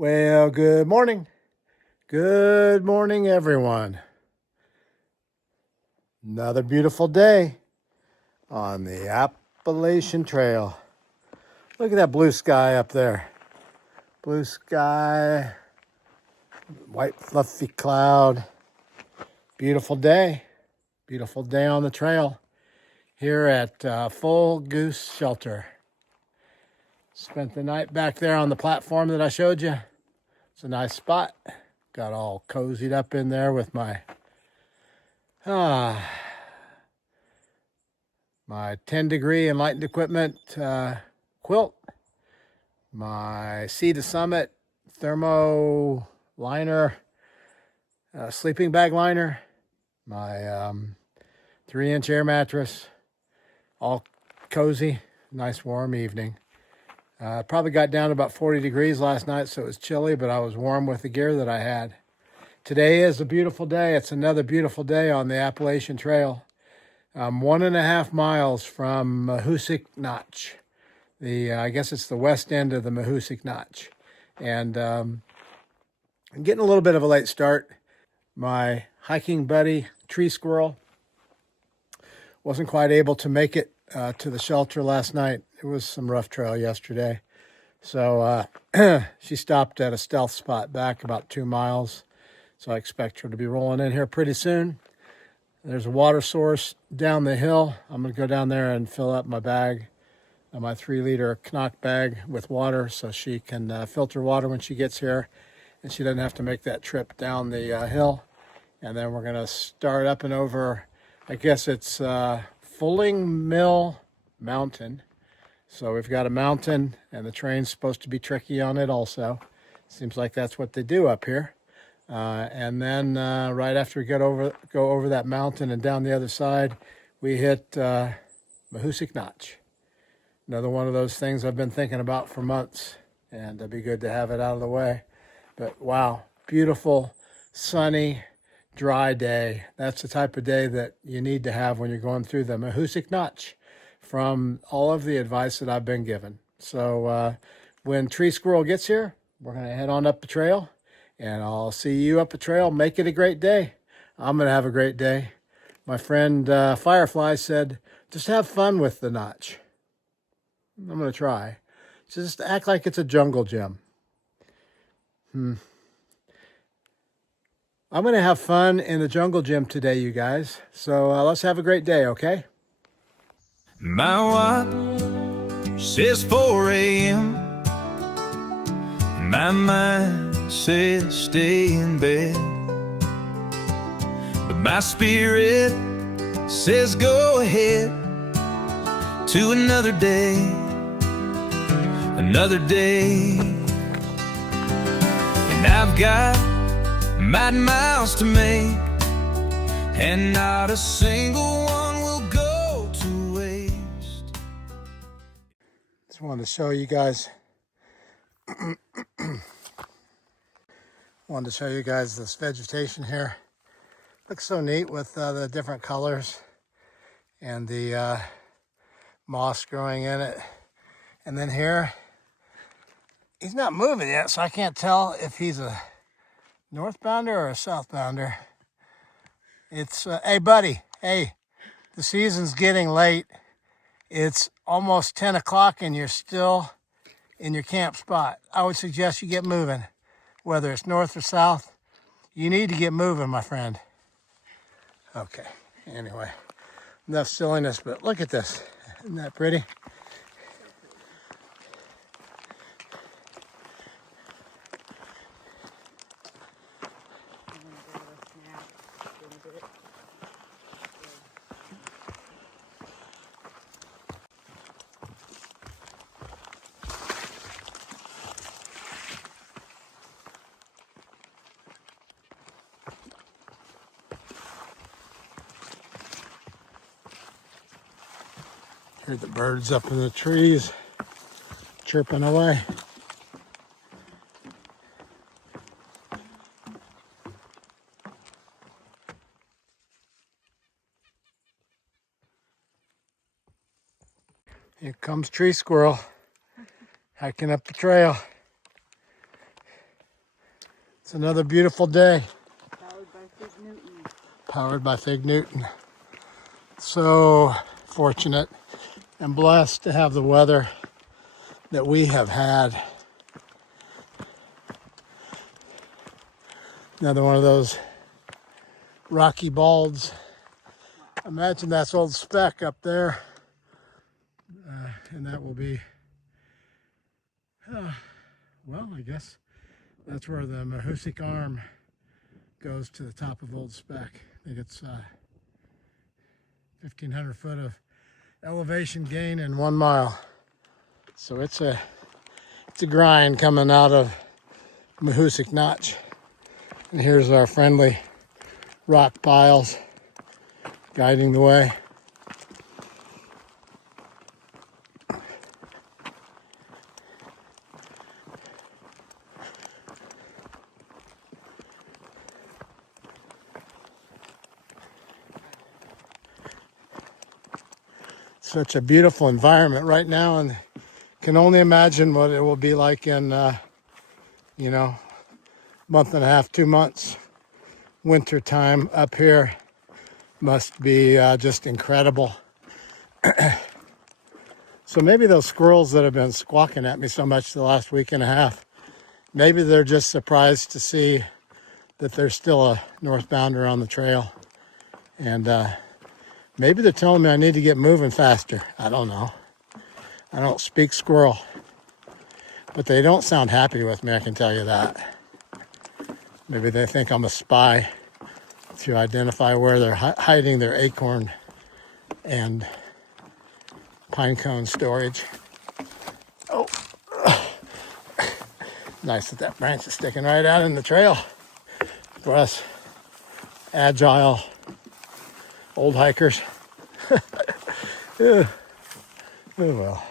Well, good morning. Good morning, everyone. Another beautiful day on the Appalachian Trail. Look at that blue sky up there. Blue sky, white fluffy cloud. Beautiful day. Beautiful day on the trail here at Full Goose Shelter. Spent the night back there on the platform that I showed you. It's a nice spot. Got all cozied up in there with my 10-degree enlightened equipment quilt, my Sea to Summit thermo liner, sleeping bag liner, my 3-inch air mattress, all cozy, nice warm evening. Probably got down to about 40 degrees last night, so it was chilly, but I was warm with the gear that I had. Today is a beautiful day. It's another beautiful day on the Appalachian Trail. 1.5 miles from Mahoosuc Notch. I guess it's the west end of the Mahoosuc Notch. And I'm getting a little bit of a late start. My hiking buddy, Tree Squirrel, wasn't quite able to make it to the shelter last night. It was some rough trail yesterday. So she stopped at a stealth spot back about 2 miles. So I expect her to be rolling in here pretty soon. There's a water source down the hill. I'm going to go down there and fill up my bag, my 3-liter Knock bag with water, so she can filter water when she gets here, and she doesn't have to make that trip down the hill. And then we're going to start up and over, I guess it's Fulling Mill Mountain. So we've got a mountain, and the train's supposed to be tricky on it also. Seems like that's what they do up here. And then right after we go over that mountain and down the other side, we hit Mahoosuc Notch. Another one of those things I've been thinking about for months, and it'd be good to have it out of the way. But wow, beautiful, sunny, dry day. That's the type of day that you need to have when you're going through the Mahoosuc Notch from all of the advice that I've been given. So when Tree Squirrel gets here, we're going to head on up the trail. And I'll see you up the trail. Make it a great day. I'm going to have a great day. My friend Firefly said, just have fun with the notch. I'm going to try. Just act like it's a jungle gym. I'm going to have fun in the jungle gym today, you guys. So let's have a great day, okay? My watch says 4 a.m. My mind says stay in bed, but my spirit says go ahead to another day, another day. And I've got miles to make, and not a single one will go to waste. Just wanted to show you guys this vegetation here. Looks so neat with the different colors and the moss growing in it. And then here, he's not moving yet, so I can't tell if he's a northbounder or a southbounder. It's, hey buddy, hey, the season's getting late. It's almost 10 o'clock and you're still in your camp spot. I would suggest you get moving. Whether it's north or south, you need to get moving, my friend. Okay, anyway, enough silliness, but look at this. Isn't that pretty? Hear the birds up in the trees chirping away. Here comes Tree Squirrel hiking up the trail. It's another beautiful day. Powered by Fig Newton. Powered by Fig Newton. So fortunate and blessed to have the weather that we have had. Another one of those rocky balds. Imagine that's Old Speck up there. And that will be, well, I guess that's where the Mahoosuc Arm goes to the top of Old Speck. I think it's 1,500 foot of elevation gain in 1 mile. So it's a grind coming out of Mahoosuc Notch. And here's our friendly rock piles guiding the way. Such a beautiful environment right now, and can only imagine what it will be like in, month and a half, 2 months. Winter time up here must be just incredible. So maybe those squirrels that have been squawking at me so much the last week and a half, maybe they're just surprised to see that there's still a northbounder on the trail. And maybe they're telling me I need to get moving faster. I don't know. I don't speak squirrel. But they don't sound happy with me, I can tell you that. Maybe they think I'm a spy to identify where they're hiding their acorn and pine cone storage. Oh, nice that that branch is sticking right out in the trail for us agile old hikers. Yeah. Oh well.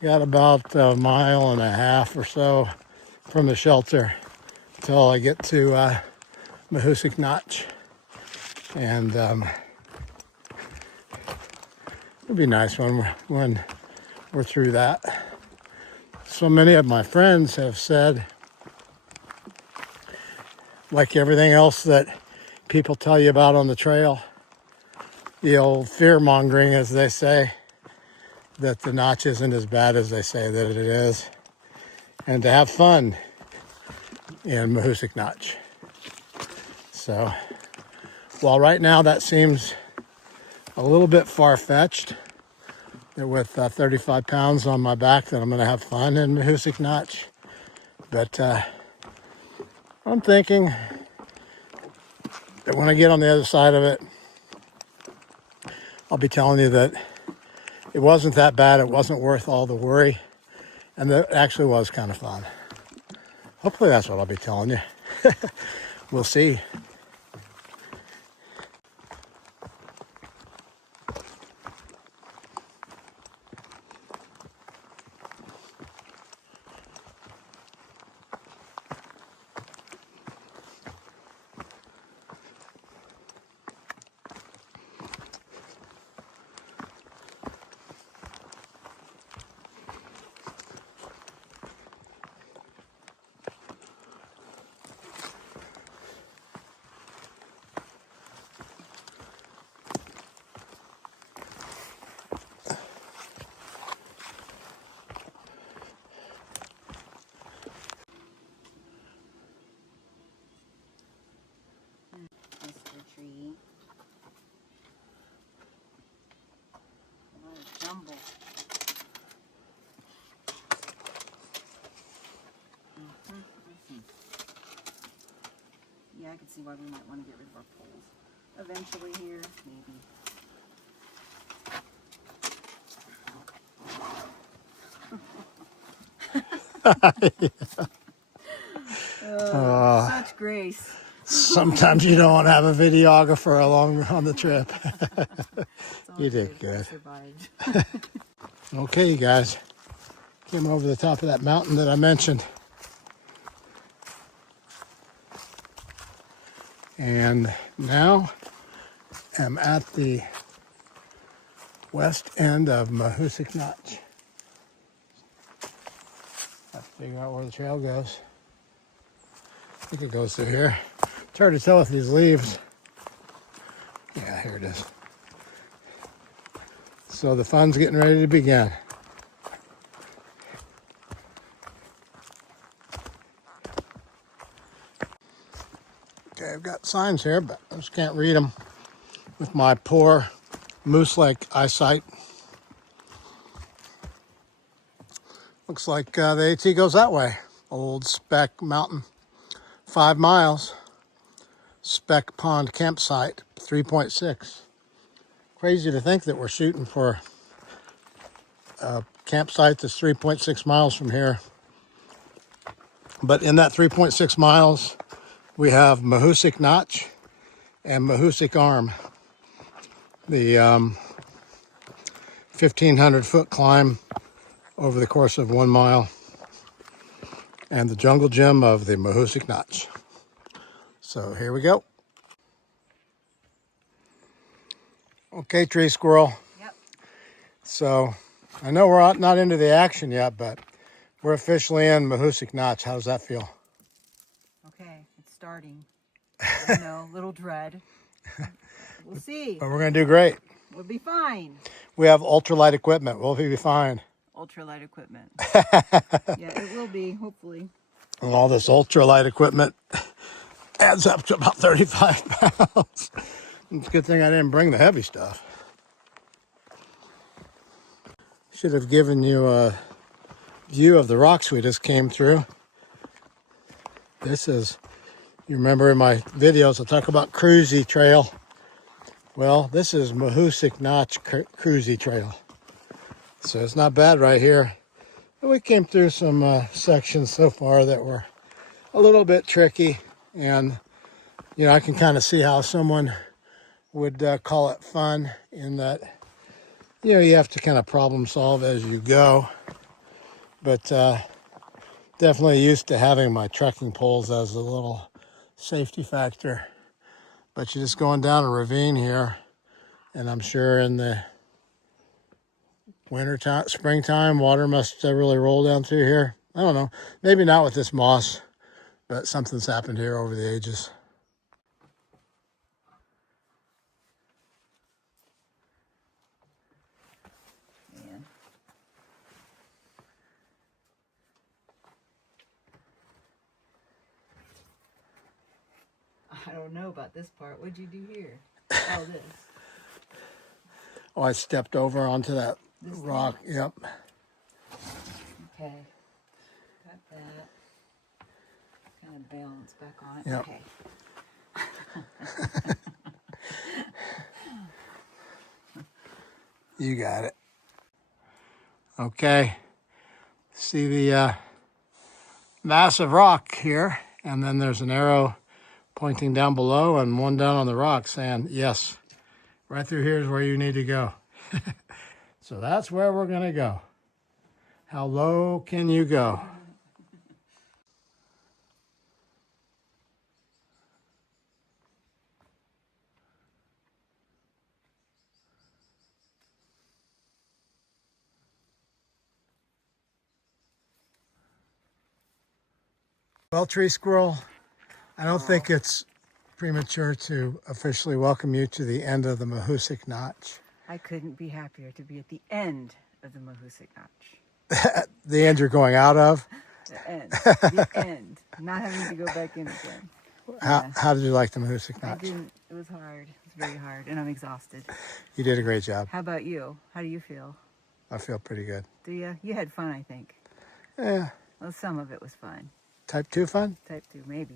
Got about a mile and a half or so from the shelter until I get to Mahoosuc Notch. And it'll be nice when we're through that. So many of my friends have said, like everything else that people tell you about on the trail, the old fear-mongering, as they say, that the notch isn't as bad as they say that it is, and to have fun in Mahoosuc Notch. So, while right now that seems a little bit far-fetched, that with 35 pounds on my back that I'm going to have fun in Mahoosuc Notch, but I'm thinking that when I get on the other side of it, I'll be telling you that it wasn't that bad. It wasn't worth all the worry. And that actually was kind of fun. Hopefully that's what I'll be telling you. We'll see. Mr. Tree. What a jumble. Yeah, I can see why we might want to get rid of our poles. Eventually here, maybe. Such grace. Sometimes you don't want to have a videographer along on the trip. You did good. Survived. Okay, you guys. Came over the top of that mountain that I mentioned. And now I'm at the west end of Mahoosuc Notch. Figure out where the trail goes. I think it goes through here. It's hard to tell with these leaves. Yeah, here it is. So the fun's getting ready to begin. Okay, I've got signs here, but I just can't read them with my poor moose-like eyesight. Looks like the AT goes that way. Old Speck Mountain, 5 miles. Speck Pond campsite, 3.6. Crazy to think that we're shooting for a campsite that's 3.6 miles from here. But in that 3.6 miles, we have Mahoosuc Notch and Mahoosuc Arm. The 1,500-foot climb over the course of 1 mile. And the jungle gym of the Mahoosuc Notch. So here we go. Okay, tree squirrel. Yep. So I know we're not into the action yet, but we're officially in Mahoosuc Notch. How does that feel? Okay, it's starting. I know, little dread. We'll see. But we're going to do great. We'll be fine. We have ultralight equipment. We'll be fine. Ultralight equipment. Yeah, it will be, hopefully. And all this ultralight equipment adds up to about 35 pounds. It's a good thing I didn't bring the heavy stuff. Should have given you a view of the rocks we just came through. This is, you remember in my videos I talk about Cruisy Trail. Well, this is Mahoosuc Notch Cruisy Trail. So it's not bad right here. We came through some sections so far that were a little bit tricky. And, you know, I can kind of see how someone would call it fun in that, you know, you have to kind of problem solve as you go. But definitely used to having my trekking poles as a little safety factor. But you're just going down a ravine here, and I'm sure in the winter time, springtime, water must really roll down through here. I don't know, maybe not with this moss, but something's happened here over the ages. Man. I don't know about this part. What'd you do here? Oh, this. Oh, I stepped over onto that This rock. Yep. Okay. Got that. Kind of balance back on it. Yep. Okay. You got it. Okay. See the massive rock here, and then there's an arrow pointing down below and one down on the rock saying, yes, right through here is where you need to go. So that's where we're going to go. How low can you go? Well, tree squirrel, I don't think it's premature to officially welcome you to the end of the Mahoosuc Notch. I couldn't be happier to be at the end of the Mahoosuc Notch. The end you're going out of? The end. The end. Not having to go back in again. How did you like the Mahoosuc I Notch? didn't. It was hard. It was very hard, and I'm exhausted. You did a great job. How about you? How do you feel? I feel pretty good. Do you? You had fun, I think. Yeah. Well, some of it was fun. Type 2 fun? Type 2, maybe.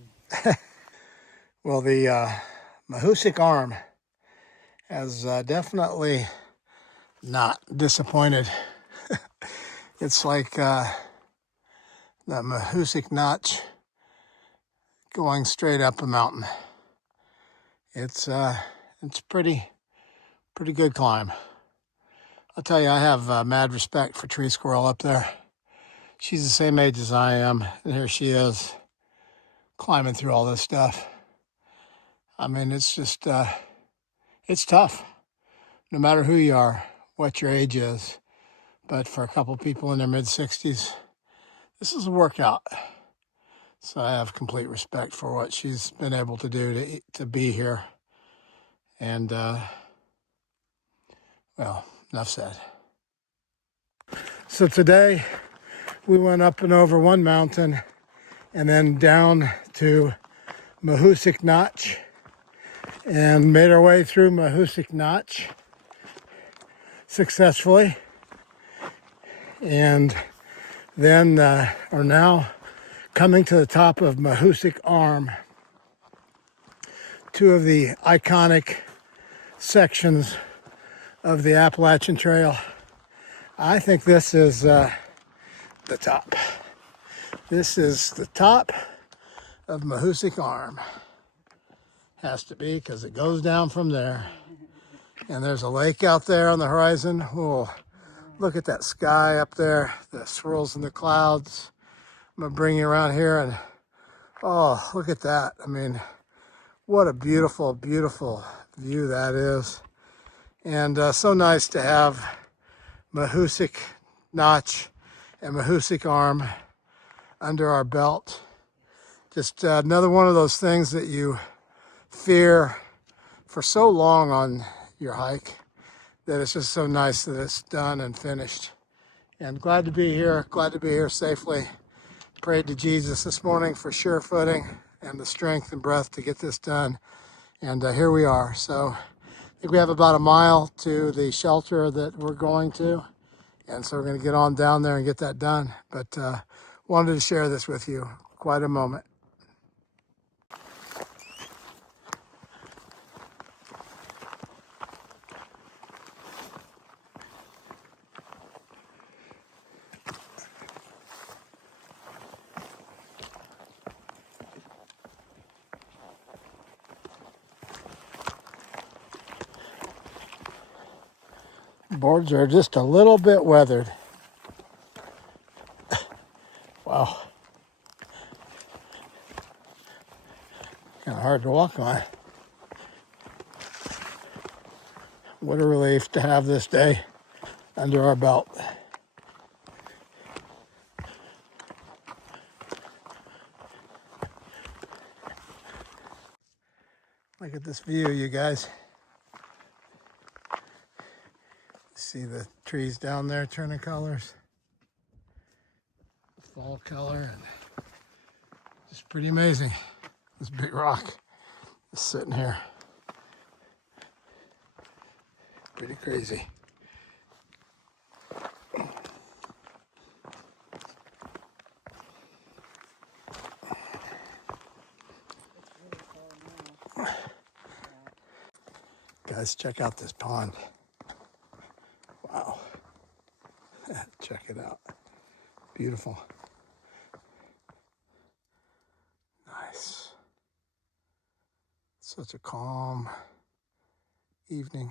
Well, the Mahoosuc Arm has definitely not disappointed. It's like the Mahoosuc Notch going straight up a mountain. It's pretty good climb. I'll tell you, I have mad respect for Tree Squirrel up there. She's the same age as I am, and here she is climbing through all this stuff. I mean, it's just, it's tough, no matter who you are, what your age is. But for a couple people in their mid-60s, this this is a workout. So I have complete respect for what she's been able to do to be here. And, well, enough said. So today we went up and over one mountain and then down to Mahoosuc Notch and made our way through Mahoosuc Notch successfully. And then are now coming to the top of Mahoosuc Arm, two of the iconic sections of the Appalachian Trail. I think this is the top. This is the top of Mahoosuc Arm. Has to be, because it goes down from there. And there's a lake out there on the horizon. Oh, look at that sky up there, the swirls in the clouds. I'm gonna bring you around here and, oh, look at that. I mean, what a beautiful, beautiful view that is. And so nice to have Mahoosuc Notch and Mahoosuc Arm under our belt. Just another one of those things that you fear for so long on your hike, that it's just so nice that it's done and finished. And glad to be here safely. Prayed to Jesus this morning for sure footing and the strength and breath to get this done. And here we are. So I think we have about a mile to the shelter that we're going to. And so we're going to get on down there and get that done. But wanted to share this with you. Quite a moment. Boards are just a little bit weathered. Wow. Kind of hard to walk on. What a relief to have this day under our belt. Look at this view, you guys. See the trees down there turning colors. Fall color, and just pretty amazing. This big rock is sitting here. Pretty crazy. Guys, check out this pond. Wow. Check it out. Beautiful. Nice. Such a calm evening.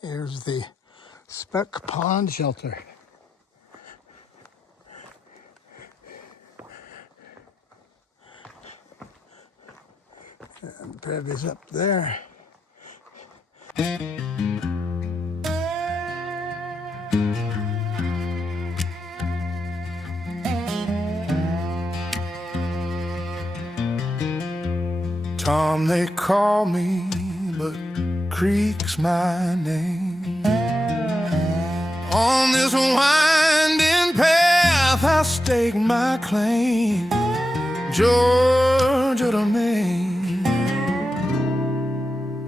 Here's the Speck Pond Shelter. And Prevy's up there. Tom, they call me, but Creek's my name. On this winding path I stake my claim, Georgia to Maine.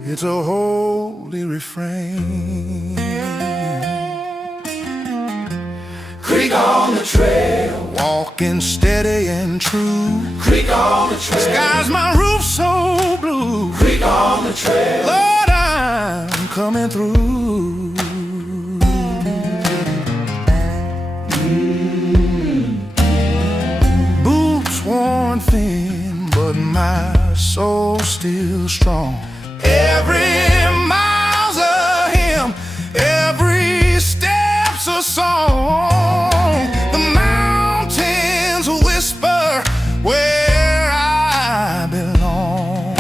It's a holy refrain. Creek on the trail, walking steady and true. Creek on the trail, sky's my roof so blue. Creek on the trail, Lord, I'm coming through. Boots worn thin, but my soul's still strong. Every mile's a hymn, every step's a a song. The mountains whisper where I belong.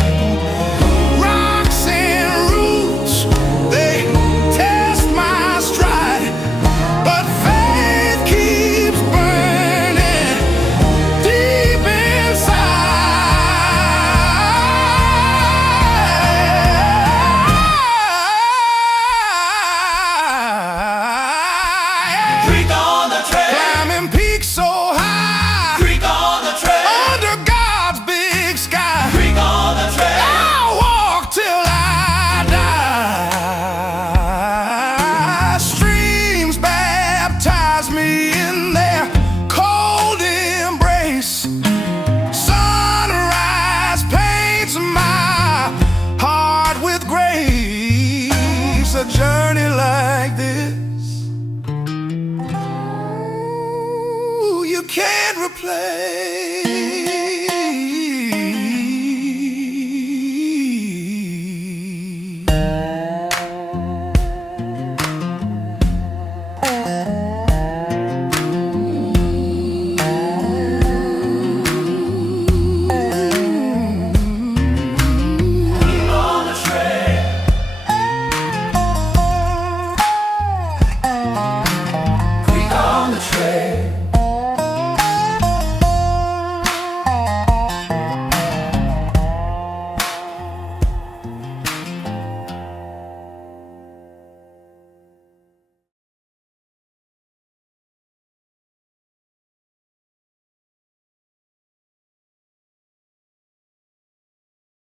Rocks and roots, they test my stride, but faith keeps burning deep inside. Creek on the trail. Climbing peaks so high. Creek on the trail. Under God's big sky. Creek on the trail. I'll walk till I die. Streams baptize me in their cold embrace. Sunrise paints my heart with grace. A journey like this, ooh, you can't replace.